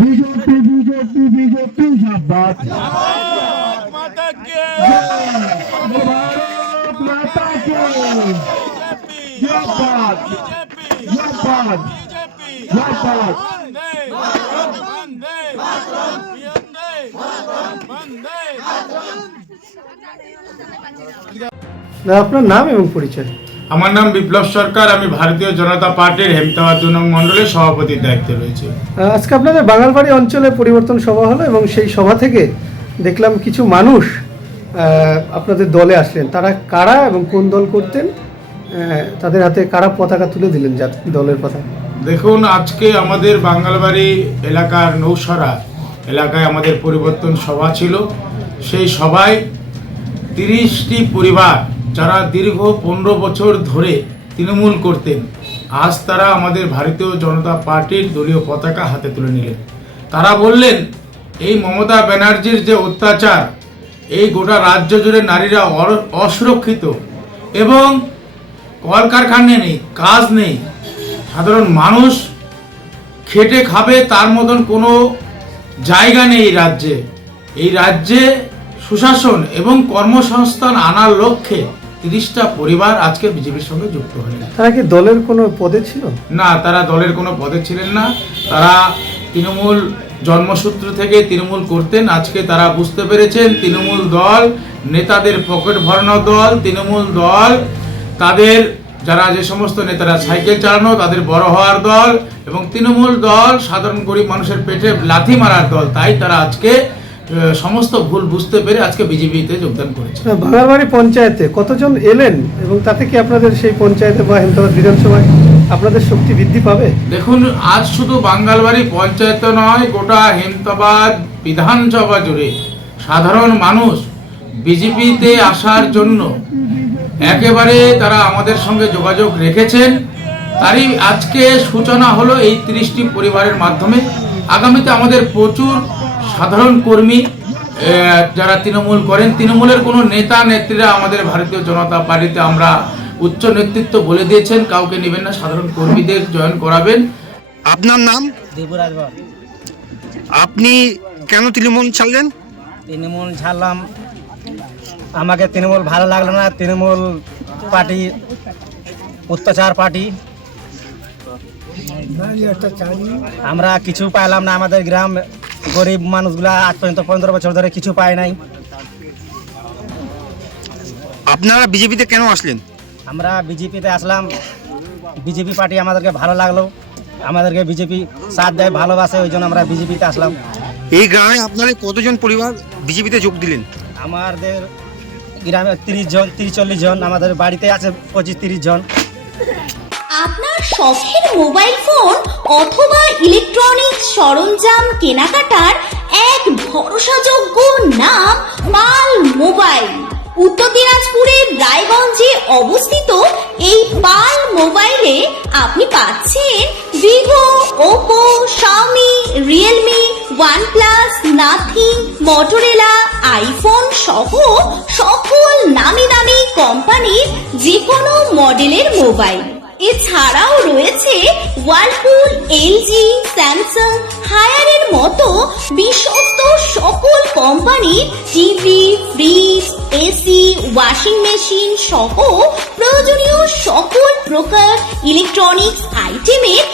BJP BJP BJP জিন্দাবাদ আপনার নাম এবং পরিচয়? আমার নাম বিপ্লব সরকার আমি ভারতীয় জনতা পার্টির হেমতাবাদ দু নং মণ্ডলের সভাপতির দায়িত্বে রয়েছে। আজকে আপনাদের বাঙালবাড়ি অঞ্চলে পরিবর্তন সভা হলো এবং সেই সভা থেকে দেখলাম কিছু মানুষ আপনাদের দলে আসলেন। তারা কারা এবং কোন দল করতেন? তাদের হাতে কারা পতাকা তুলে দিলেন দলের পতাকা? দেখুন আজকে আমাদের বাঙ্গালবাড়ি এলাকার নৌসরা এলাকায় আমাদের পরিবর্তন সভা ছিল। সেই সভায় তিরিশটি পরিবার যারা দীর্ঘ পনেরো বছর ধরে তৃণমূল করতেন, আজ তারা আমাদের ভারতীয় জনতা পার্টির দলীয় পতাকা হাতে তুলে নিলেন। তারা বললেন, এই মমতা ব্যানার্জির যে অত্যাচার, এই গোটা রাজ্য জুড়ে নারীরা অসুরক্ষিত এবং কলকারখানা নেই, কাজ নেই। সাধারণ মানুষ খেটে খাবে তার মতন কোনো জায়গা নেই এই রাজ্যে। এই রাজ্যে সুশাসন এবং কর্মসংস্থান আনার লক্ষ্যে তিরিশটা পরিবার আজকে বিজেপির সঙ্গে যুক্ত হলেন। তারা কি দলের কোনো পদে ছিল? না তারা দলের কোনো পদে ছিলেন না। তারা তৃণমূল জন্মসূত্র থেকে তৃণমূল করতেন। আজকে তারা বুঝতে পেরেছেন তৃণমূল দল নেতাদের পকেট ভরানো দল তৃণমূল দল তাদের যারা যে সমস্ত নেতারা সাইকেল চালানো তাদের বড় হওয়ার দল এবং তৃণমূল দল সাধারণ গরিব মানুষের পেটে লাথি মারার দল তাই তারা আজকে সমস্ত ভুল বুঝতে পেরে আজকে বিজেপিতে যোগদান করেছে। বাঙালবাড়ি পঞ্চায়েতে কতজন এলেন এবং তাতে কি আপনাদের সেই পঞ্চায়েতে বা হেমতাবাদ বিধানসভায় আপনাদের শক্তি বৃদ্ধি পাবে? দেখুন আজ শুধু বাঙ্গালবাড়ি পঞ্চায়েত নয় গোটা হেমতাবাদ বিধানসভা জুড়ে সাধারণ মানুষ বিজেপিতে আসার জন্য একেবারে তারা আমাদের সঙ্গে যোগাযোগ রেখেছেন। তারই আজকে সূচনা হলো এই তিরিশটি পরিবারের মাধ্যমে। আগামীতে আমাদের প্রচুর সাধারণ কর্মী যারা তৃণমূল করেন তৃণমূলের কোনো নেতা নেত্রীরা আমাদের ভারতীয় জনতা পার্টিতে আমরা উচ্চ নেতৃত্ব বলে দিয়েছেন কাউকে নেবেন না সাধারণ কর্মীদের জয়েন করাবেন। আপনার নাম? দেবরাজ আপনি কেন তৃণমূল ছাড়লেন? তৃণমূল ছাড়লাম। আমাকে তৃণমূল ভালো লাগল না তৃণমূল পার্টি অত্যাচার পার্টি। আমরা কিছু পাইলাম না আমাদের গ্রাম। গরিব মানুষগুলা আজ পর্যন্ত পনেরো বছর ধরে কিছু পায় নাই। আপনারা বিজেপিতে কেন আসলেন? আমরা বিজেপিতে আসলাম। বিজেপি পার্টি আমাদেরকে ভালো লাগল। আমাদেরকে বিজেপি সাথ দেয় ভালোবাসে ওই জন্য আমরা বিজেপিতে আসলাম। এই গ্রামে আপনাদের কতজন পরিবার বিজেপিতে যোগ দিলেন? আমাদের গ্রামে তিরিশ জন তিরিশ চল্লিশ জন আমাদের বাড়িতে আছে পঁচিশ তিরিশ জন। আপনার শখের মোবাইল ফোন অথবা ইলেকট্রনিক্স সরঞ্জাম কেনাকাটার এক ভরসাযোগ্য নাম পাল মোবাইল। উত্তর দিনাজপুরের রায়গঞ্জে অবস্থিত এই পাল মোবাইলে আপনি পাচ্ছেন Vivo, Oppo, Xiaomi, Realme, OnePlus, Nothing, Motorola, iPhone সহ সকল নামি দামি কোম্পানির যে কোনো মডেলের মোবাইল। এছাড়াও রয়েছে ওয়ার্লপুল এলজি স্যামসাং হায়ারের মতো বিশ্বস্ত সকল company TV fridge AC washing machine সহ প্রয়োজনীয় সকল প্রকার ইলেকট্রনিক্স আইটেমের